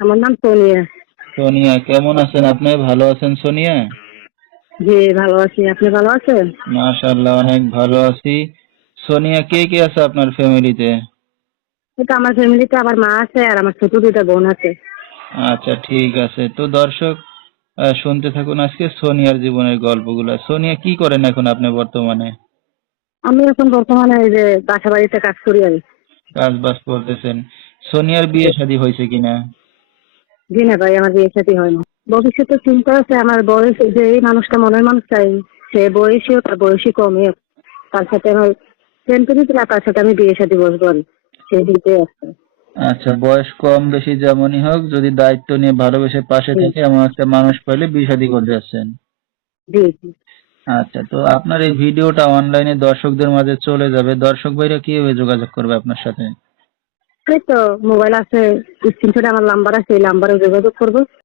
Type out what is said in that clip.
আমার নাম সোনিয়া। সোনিয়া, কেমন আছেন আপনি? ভালো আছেন সোনিয়া? জি, ভালো আছি। আপনি ভালো আছেন? মাশাআল্লাহ, অনেক ভালো আছি। সোনিয়া, কে কে আছে আপনার ফ্যামিলিতে? এটা আমার ফ্যামিলিতে আমার মা আছে আর আমার ছোট দুইটা বোন আছে। আচ্ছা, ঠিক আছে। তো দর্শক, শুনতে থাকুন আজকে সোনিয়ার জীবনের গল্পগুলা। সোনিয়া, কি করেন এখন আপনি বর্তমানে? আমি এখন বর্তমানে এই যে বাসা বাড়িতে কাজ করি আমি। কাজ বাজ করতেছেন? সোনিয়ার বিয়ে শাদী হয়েছে কিনা? জি না ভাই, আমার বিয়ে সাথে হয় না। ভবিষ্যতে চিন্তা আছে, আমার বয়স যে এই মানুষটা মনের মানুষ চাই, সে বয়সীও তার বয়সী কমে, তার সাথে আমার প্রেম করি, তার সাথে আমি বিয়ে সাথে বসবো আর সেই দিকে আছে। আচ্ছা, বয়স কম বেশি যেমনই হোক, যদি দায়িত্ব নিয়ে ভালোবেসে পাশে জি থেকে এমন একটা মানুষ পাইলে বিয়ে শাদী করতে যাচ্ছেন। জি জি। আচ্ছা, তো আপনার এই ভিডিওটা অনলাইনে দর্শকদের মাঝে চলে যাবে। দর্শক ভাইরা কিভাবে যোগাযোগ করবে আপনার সাথে? এই তো মোবাইল আছে, স্ক্রিনশটে আমার নাম্বার আছে, এই নাম্বারে যোগাযোগ করবো।